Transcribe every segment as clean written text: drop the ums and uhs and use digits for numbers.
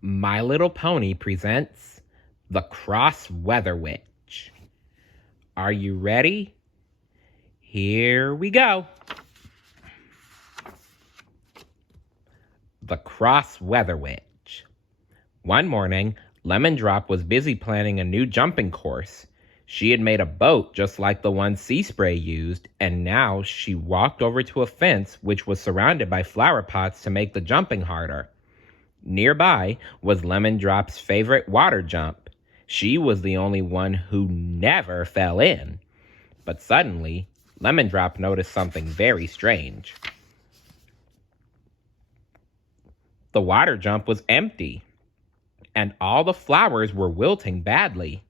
My Little Pony presents The Cross Weather Witch. Are you ready? Here we go. The Cross Weather Witch. One morning, Lemon Drop was busy planning a new jumping course. She had made a boat just like the one Sea Spray used, and now she walked over to a fence which was surrounded by flower pots to make the jumping harder. Nearby was Lemon Drop's favorite water jump. She was the only one who never fell in. But suddenly, Lemon Drop noticed something very strange. The water jump was empty, and all the flowers were wilting badly.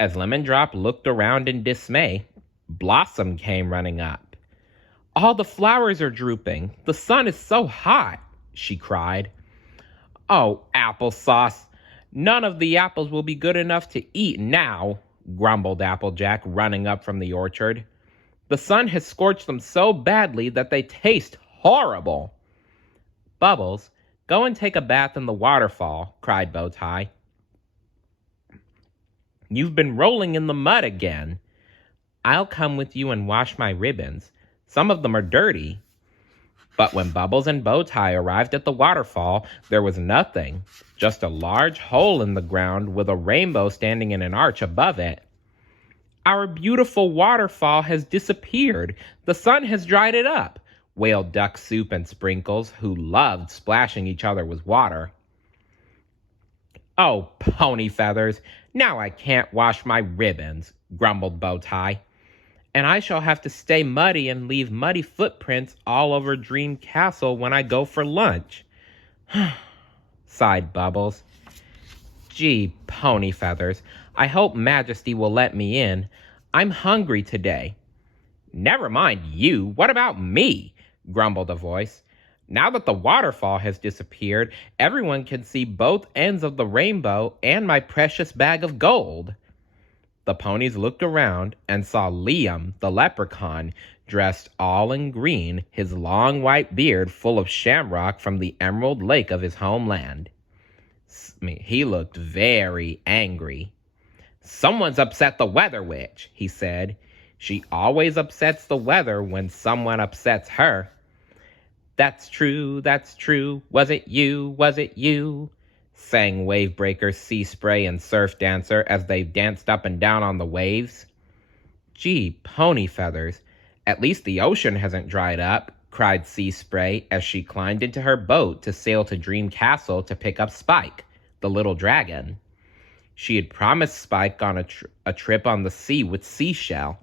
As Lemon Drop looked around in dismay, Blossom came running up. "All the flowers are drooping. The sun is so hot," she cried. "Oh, applesauce! None of the apples will be good enough to eat now," grumbled Applejack, running up from the orchard. "The sun has scorched them so badly that they taste horrible." "Bubbles, go and take a bath in the waterfall," cried Bowtie. "You've been rolling in the mud again." "I'll come with you and wash my ribbons. Some of them are dirty." But when Bubbles and Bowtie arrived at the waterfall, there was nothing, just a large hole in the ground with a rainbow standing in an arch above it. "Our beautiful waterfall has disappeared. The sun has dried it up," wailed Duck Soup and Sprinkles, who loved splashing each other with water. "Oh, pony feathers, now I can't wash my ribbons," grumbled Bowtie. "And I shall have to stay muddy and leave muddy footprints all over Dream Castle when I go for lunch," sighed Bubbles. "Gee, pony feathers, I hope Majesty will let me in. I'm hungry today." "Never mind you, what about me?" grumbled a voice. "Now that the waterfall has disappeared, everyone can see both ends of the rainbow and my precious bag of gold." The ponies looked around and saw Liam, the leprechaun, dressed all in green, his long white beard full of shamrock from the emerald lake of his homeland. He looked very angry. "Someone's upset the weather witch," he said. "She always upsets the weather when someone upsets her." That's true, was it you?" sang Wavebreaker, Sea Spray, and Surf Dancer as they danced up and down on the waves. "Gee, pony feathers, at least the ocean hasn't dried up," cried Sea Spray as she climbed into her boat to sail to Dream Castle to pick up Spike, the little dragon. She had promised Spike on a trip on the sea with Seashell.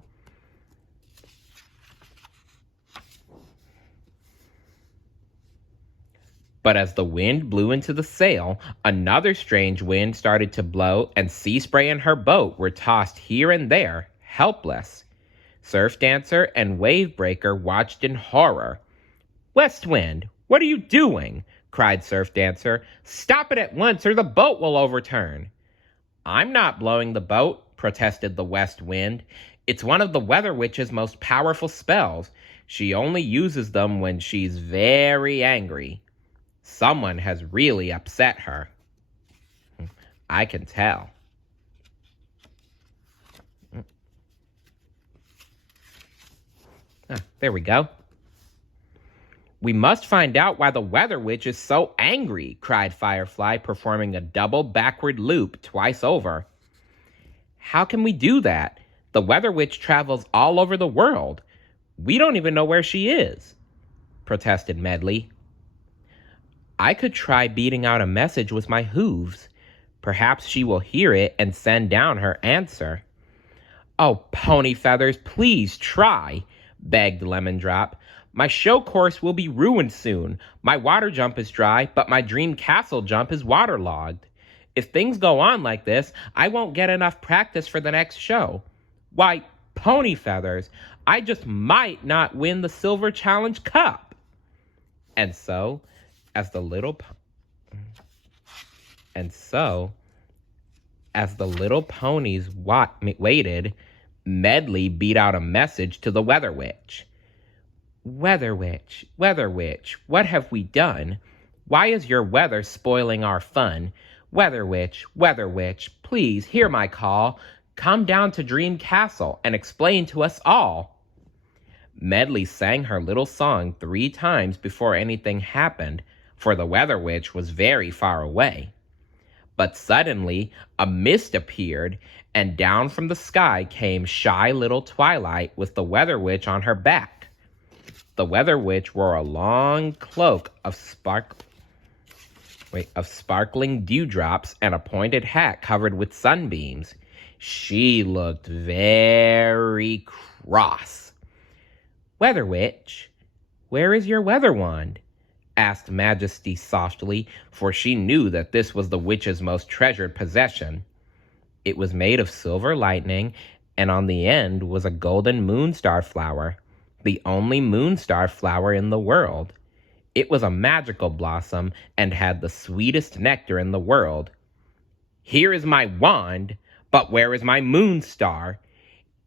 But as the wind blew into the sail, another strange wind started to blow, and Sea Spray and her boat were tossed here and there, helpless. Surf Dancer and Wavebreaker watched in horror. "West Wind, what are you doing?" cried Surf Dancer. "Stop it at once or the boat will overturn." "I'm not blowing the boat," protested the West Wind. "It's one of the Weather Witch's most powerful spells. She only uses them when she's very angry. Someone has really upset her. I can tell." There we go. "We must find out why the Weather Witch is so angry," cried Firefly, performing a double backward loop twice over. "How can we do that? The Weather Witch travels all over the world. We don't even know where she is," protested Medley. "I could try beating out a message with my hooves. Perhaps she will hear it and send down her answer." "Oh, pony feathers, please try," begged Lemon Drop. "My show course will be ruined soon. My water jump is dry, but my Dream Castle jump is waterlogged. If things go on like this, I won't get enough practice for the next show. Why, pony feathers, I just might not win the Silver Challenge Cup." And so, as the little ponies waited, Medley beat out a message to the Weather Witch. Weather Witch, what have we done? Why is your weather spoiling our fun? Weather Witch, please hear my call. Come down to Dream Castle and explain to us all. Medley sang her little song 3 times before anything happened, for the Weather Witch was very far away. But suddenly a mist appeared, and down from the sky came shy little Twilight with the Weather Witch on her back. The Weather Witch wore a long cloak of sparkling dewdrops and a pointed hat covered with sunbeams. She looked very cross. Weather Witch, where is your weather wand? Asked Majesty softly, for she knew that this was the witch's most treasured possession. It was made of silver lightning, and on the end was a golden moonstar flower, the only moonstar flower in the world. It was a magical blossom and had the sweetest nectar in the world. Here is my wand, but where is my moonstar?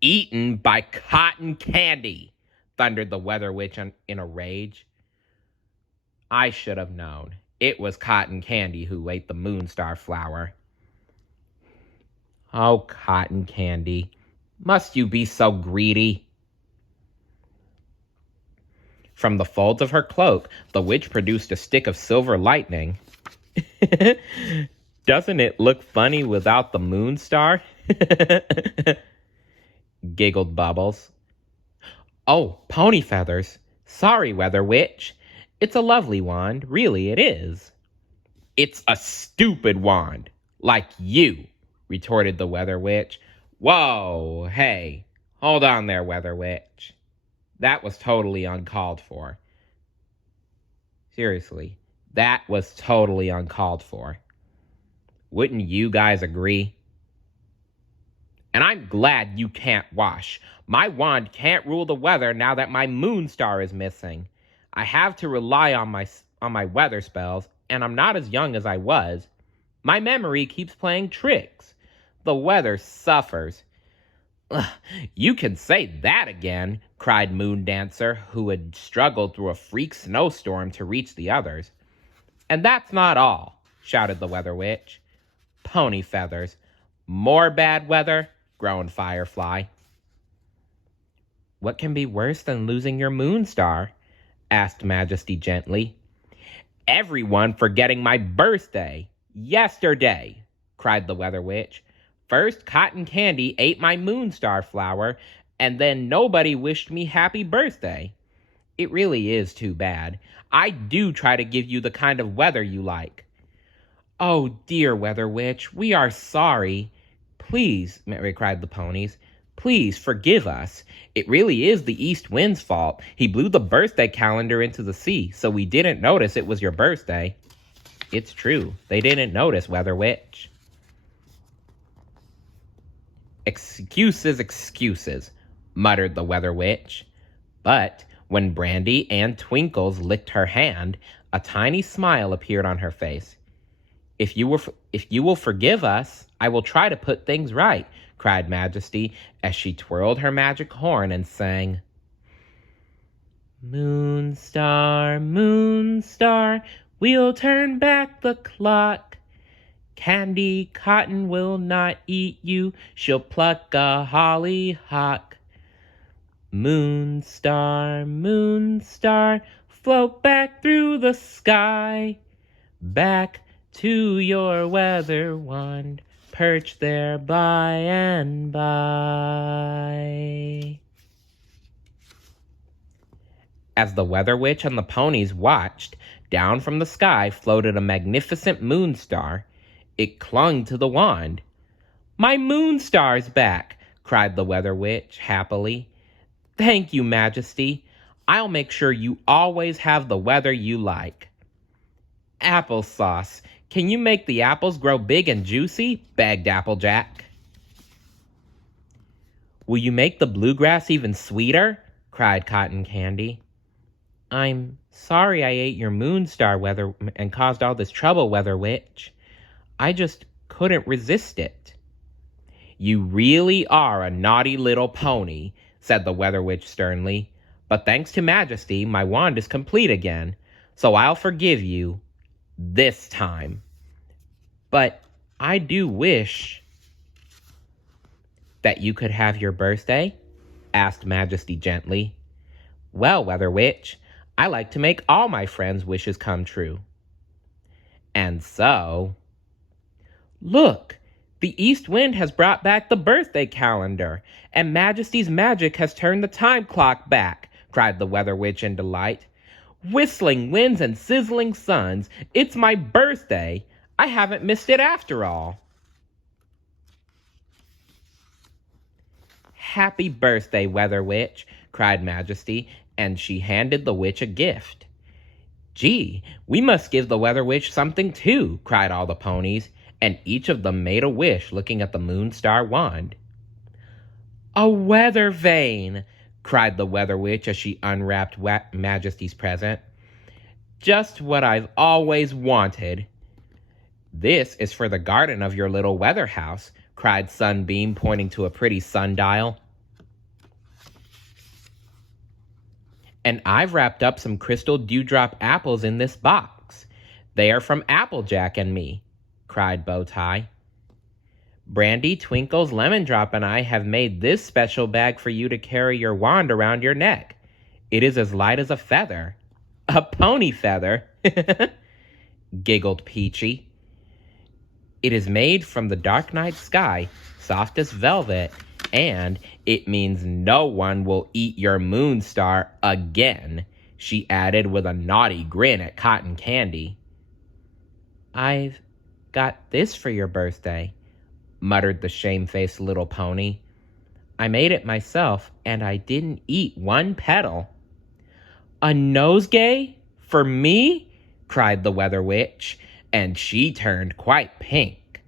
Eaten by cotton candy, thundered the Weather Witch in a rage. I should have known. It was Cotton Candy who ate the moonstar flower. Oh, Cotton Candy, must you be so greedy? From the folds of her cloak, the witch produced a stick of silver lightning. Doesn't it look funny without the moonstar? Giggled Bubbles. Oh, Pony Feathers. Sorry, Weather Witch. It's a lovely wand, really it is. It's a stupid wand, like you, retorted the Weather Witch. Whoa, hey, hold on there, Weather Witch. That was totally uncalled for. Seriously, that was totally uncalled for. Wouldn't you guys agree? And I'm glad you can't wash. My wand can't rule the weather now that my moonstar is missing. I have to rely on my weather spells, and I'm not as young as I was. My memory keeps playing tricks. The weather suffers. Ugh, you can say that again, cried Moon Dancer, who had struggled through a freak snowstorm to reach the others. And that's not all, shouted the Weather Witch. Pony Feathers. More bad weather, groaned Firefly. What can be worse than losing your moonstar? Asked Majesty gently. Everyone forgetting my birthday. Yesterday, cried the Weather Witch. First, Cotton Candy ate my moonstar flower, and then nobody wished me happy birthday. It really is too bad. I do try to give you the kind of weather you like. Oh, dear Weather Witch, we are sorry. Please, cried the ponies, please forgive us. It really is the east wind's fault. He blew the birthday calendar into the sea, so we didn't notice it was your birthday. It's true. They didn't notice, Weather Witch. Excuses, muttered the Weather Witch. But when Brandy and Twinkles licked her hand, a tiny smile appeared on her face. If you will forgive us, I will try to put things right, cried Majesty as she twirled her magic horn and sang, Moonstar, Moonstar, we'll turn back the clock. Candy Cotton will not eat you, she'll pluck a hollyhock. Moonstar, Moonstar, float back through the sky. Back to your weather wand, perch there by and by. As the Weather Witch and the ponies watched, down from the sky floated a magnificent moonstar. It clung to the wand. My moonstar's back, cried the Weather Witch happily. Thank you, Majesty. I'll make sure you always have the weather you like. Applesauce. Can you make the apples grow big and juicy? Begged Applejack. Will you make the bluegrass even sweeter? Cried Cotton Candy. I'm sorry I ate your moonstar, Weather, and caused all this trouble, Weather Witch. I just couldn't resist it. You really are a naughty little pony, said the Weather Witch sternly. But thanks to Majesty, my wand is complete again, so I'll forgive you. this time. But I do wish that you could have your birthday, asked Majesty gently. Well, Weather Witch, I like to make all my friends' wishes come true. And so, look, the east wind has brought back the birthday calendar, and Majesty's magic has turned the time clock back, cried the Weather Witch in delight. Whistling winds and sizzling suns, it's my birthday. I haven't missed it after all. Happy birthday, Weather Witch, cried Majesty, and she handed the witch a gift. Gee, we must give the Weather Witch something too, cried all the ponies, and each of them made a wish looking at the moonstar wand. A weather vane, cried the Weather Witch as she unwrapped Majesty's present. Just what I've always wanted. This is for the garden of your little weather house, cried Sunbeam, pointing to a pretty sundial. And I've wrapped up some crystal dewdrop apples in this box. They are from Applejack and me, cried Bowtie. Brandy, Twinkles, Lemon Drop, and I have made this special bag for you to carry your wand around your neck. It is as light as a feather. A pony feather, giggled Peachy. It is made from the dark night sky, soft as velvet, and it means no one will eat your moonstar again, she added with a naughty grin at Cotton Candy. I've got this for your birthday, muttered the shamefaced little pony. I made it myself, and I didn't eat one petal. A nosegay? For me? Cried the Weather Witch, and she turned quite pink.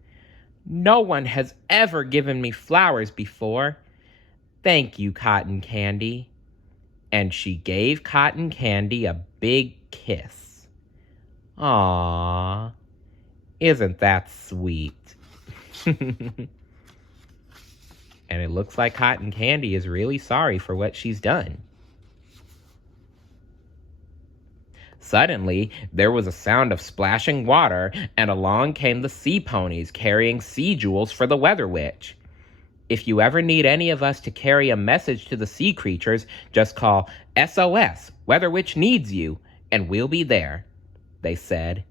No one has ever given me flowers before. Thank you, Cotton Candy. And she gave Cotton Candy a big kiss. Aww, isn't that sweet? And it looks like Cotton Candy is really sorry for what she's done. Suddenly, there was a sound of splashing water, and along came the sea ponies carrying sea jewels for the Weather Witch. If you ever need any of us to carry a message to the sea creatures, just call SOS, Weather Witch needs you, and we'll be there, they said.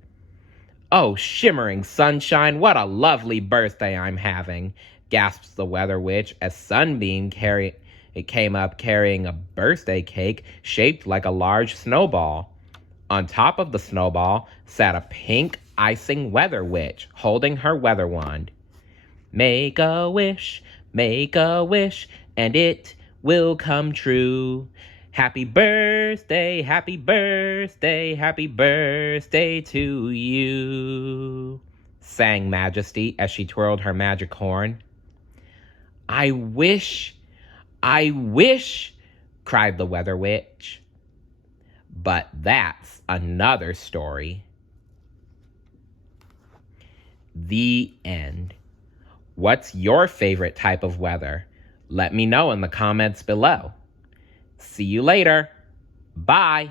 Oh, shimmering sunshine, what a lovely birthday I'm having, gasped the Weather Witch as Sunbeam came up carrying a birthday cake shaped like a large snowball. On top of the snowball sat a pink icing Weather Witch holding her weather wand. Make a wish, and it will come true. Happy birthday, happy birthday, happy birthday to you, sang Majesty as she twirled her magic horn. I wish, cried the Weather Witch. But that's another story. The end. What's your favorite type of weather? Let me know in the comments below. See you later. Bye.